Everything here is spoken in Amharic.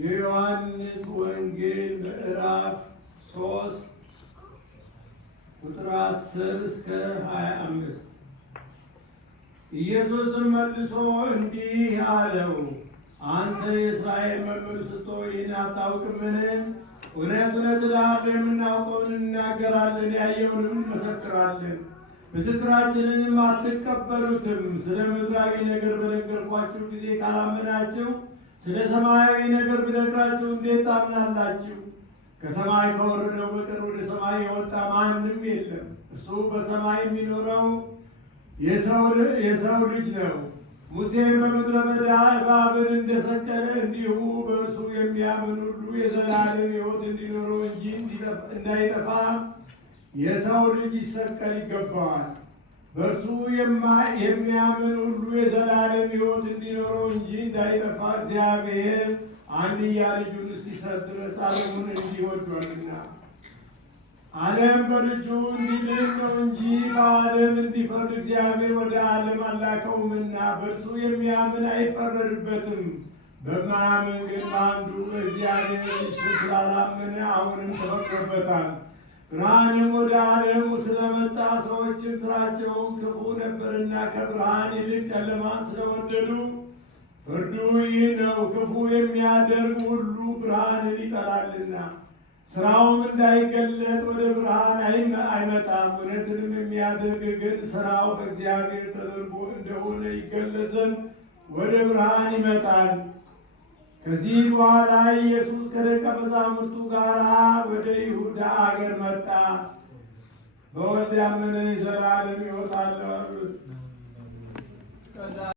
የዮሐንስ ወንጌል ምዕራፍ 3 ቁጥር 10 እስከ 25። ኢየሱስም መልሶ እንዲህ አለው፣ አንተ የእስራኤል መምህር ስትሆን ይህን አታውቅምን? እውነት እውነት እልሃለሁ የምናውቀውን እንናገራለን፣ ያየውንም እንመሰክራለን፣ ምስክራችንንም አትቀበሉትም። ስለ ምድራዊ ነገር በነገርኳችሁ ጊዜ ካላመናችሁ ስለ ሰማያዊ ነገር ብነግራችሁ እንዴት ታምናላችሁ? ከሰማይ ከወረደው በቀር ወደ ሰማይ የወጣ ማንም የለም፣ እርሱ በሰማይ የሚኖረው የሰው ልጅ ነው። ሙሴ በምድረ በዳ እባብን እንደሰቀለ እንዲሁ በእርሱ የሚያምን ሁሉ የዘላለም ሕይወት እንዲኖረው እንጂ እንዳይጠፋ የሰው ልጅ ይሰቀል ይገባዋል። በእርሱ የሚያምን ሁሉ የዘላለም ሕይወት እንዲኖረው እንጂ እንዳይጠፋ እግዚአብሔር አንድያ ልጁን እስኪሰጥ ድረስ ዓለሙን እንዲህ ወዷልና። ዓለም በልጁ እንዲድን ነው እንጂ በዓለም እንዲፈርድ እግዚአብሔር ወደ ዓለም አላከውምና። በእርሱ የሚያምን አይፈረድበትም። በማያምን ግን በአንዱ በእግዚአብሔር ልጅ ስላላመነ አሁንም ተፈርዶበታል። ብርሃንም ወደ ዓለሙ ስለመጣ ሰዎችም ሥራቸውን ክፉ ነበርና ከብርሃን ይልቅ ጨለማን ስለወደዱ ፍርዱ ይህ ነው፣ ክፉ የሚያደርግ ሁሉ ብርሃንን ይጠላልና ሥራውም እንዳይገለጥ ወደ ብርሃን አይመጣም። እውነትንም የሚያደርግ ግን ሥራው በእግዚአብሔር ተደርጎ እንደሆነ ይገለጽ ዘንድ ወደ ብርሃን ይመጣል። ከዚህ በኋላ ኢየሱስ ከደቀ መዛሙርቱ ጋር ወደ ይሁዳ አገር መጣ። በወልድ ያመነ የዘላለም ሕይወት አለው አሉት።